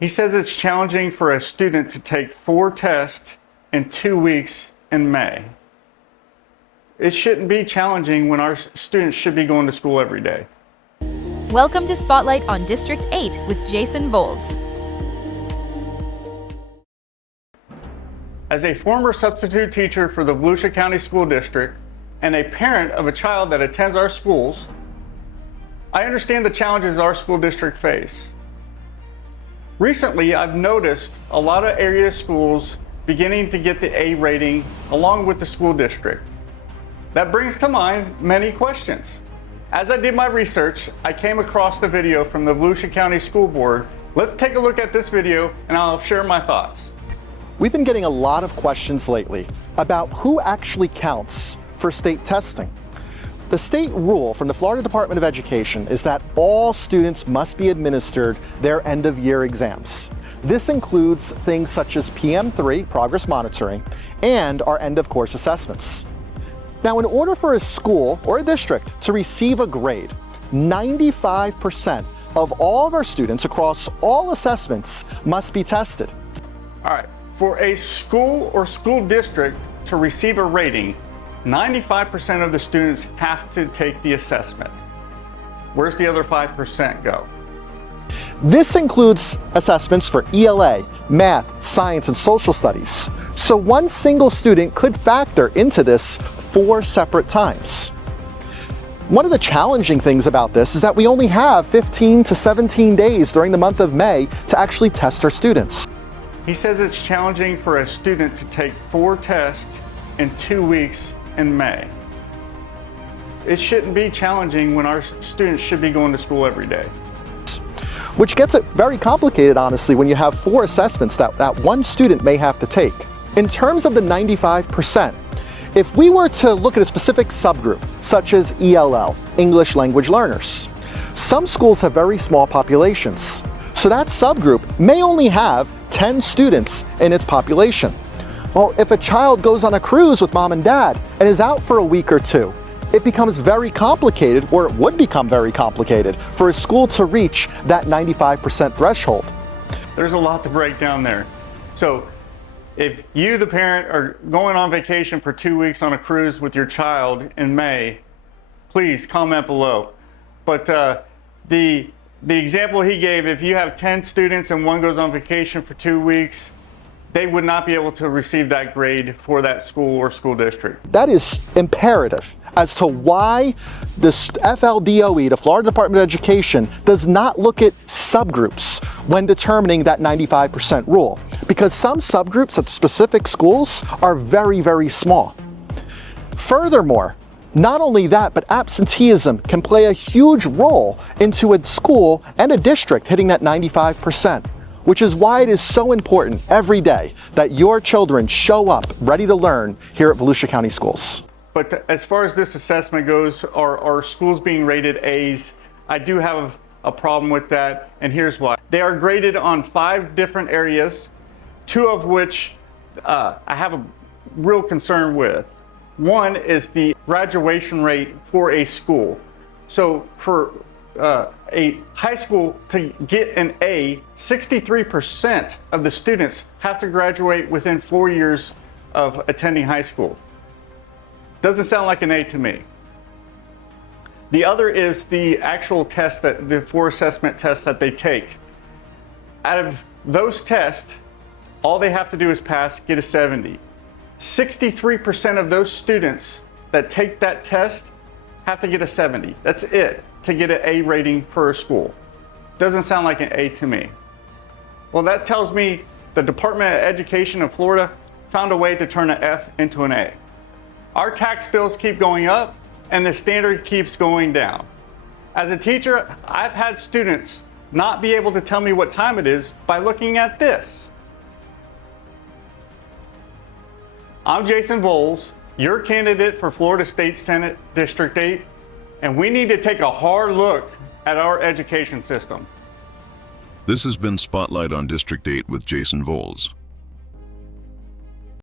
He says it's challenging for a student to take 4 tests in 2 weeks in May. It shouldn't be challenging when our students should be going to school every day. Welcome to Spotlight on District 8 with Jason Voelz. As a former substitute teacher for the Volusia County School District and a parent of a child that attends our schools, I understand the challenges our school district face. Recently, I've noticed a lot of area schools beginning to get the A rating along with the school district. That brings to mind many questions. As I did my research, I came across the video from the Volusia County School Board. Let's take a look at this video and I'll share my thoughts. We've been getting a lot of questions lately about who actually counts for state testing. The state rule from the Florida Department of Education is that all students must be administered their end-of-year exams. This includes things such as PM3, progress monitoring, and our end-of-course assessments. Now, in order for a school or a district to receive a grade, 95% of all of our students across all assessments must be tested. All right, for a school or school district to receive a rating, 95% of the students have to take the assessment. Where's the other 5% go? This includes assessments for ELA, math, science, and social studies. So one single student could factor into this 4 separate times. One of the challenging things about this is that we only have 15 to 17 days during the month of May to actually test our students. He says it's challenging for a student to take 4 tests in 2 weeks in May. It shouldn't be challenging when our students should be going to school every day. Which gets it very complicated, honestly, when you have 4 assessments that one student may have to take. In terms of the 95%, if we were to look at a specific subgroup, such as ELL, English Language Learners, some schools have very small populations. So that subgroup may only have 10 students in its population. Well, if a child goes on a cruise with mom and dad and is out for a week or 2, it becomes very complicated, or it would become very complicated, for a school to reach that 95% threshold. There's a lot to break down there. So if you, the parent, are going on vacation for 2 weeks on a cruise with your child in May, please comment below. But the example he gave, if you have 10 students and one goes on vacation for 2 weeks, they would not be able to receive that grade for that school or school district. That is imperative as to why the FLDOE, the Florida Department of Education, does not look at subgroups when determining that 95% rule. Because some subgroups at specific schools are very, very small. Furthermore, not only that, but absenteeism can play a huge role into a school and a district hitting that 95%. Which is why it is so important every day that your children show up ready to learn here at Volusia County Schools. But as far as this assessment goes, are schools being rated A's? I do have a problem with that, and here's why. They are graded on 5 different areas, 2 of which I have a real concern with. One is the graduation rate for a school. So for a high school to get an A, 63% of the students have to graduate within 4 years of attending high school. Doesn't sound like an A to me. The other is the actual test, that the 4 assessment tests that they take. Out of those tests, all they have to do is pass, get a 70. 63% of those students that take that test have to get a 70. That's it to get an A rating for a school. Doesn't sound like an A to me. Well, that tells me the Department of Education of Florida found a way to turn an F into an A. Our tax bills keep going up and the standard keeps going down. As a teacher, I've had students not be able to tell me what time it is by looking at this. I'm Jason Voelz, your candidate for Florida State Senate District 8, and we need to take a hard look at our education system. This has been Spotlight on District 8 with Jason Voelz.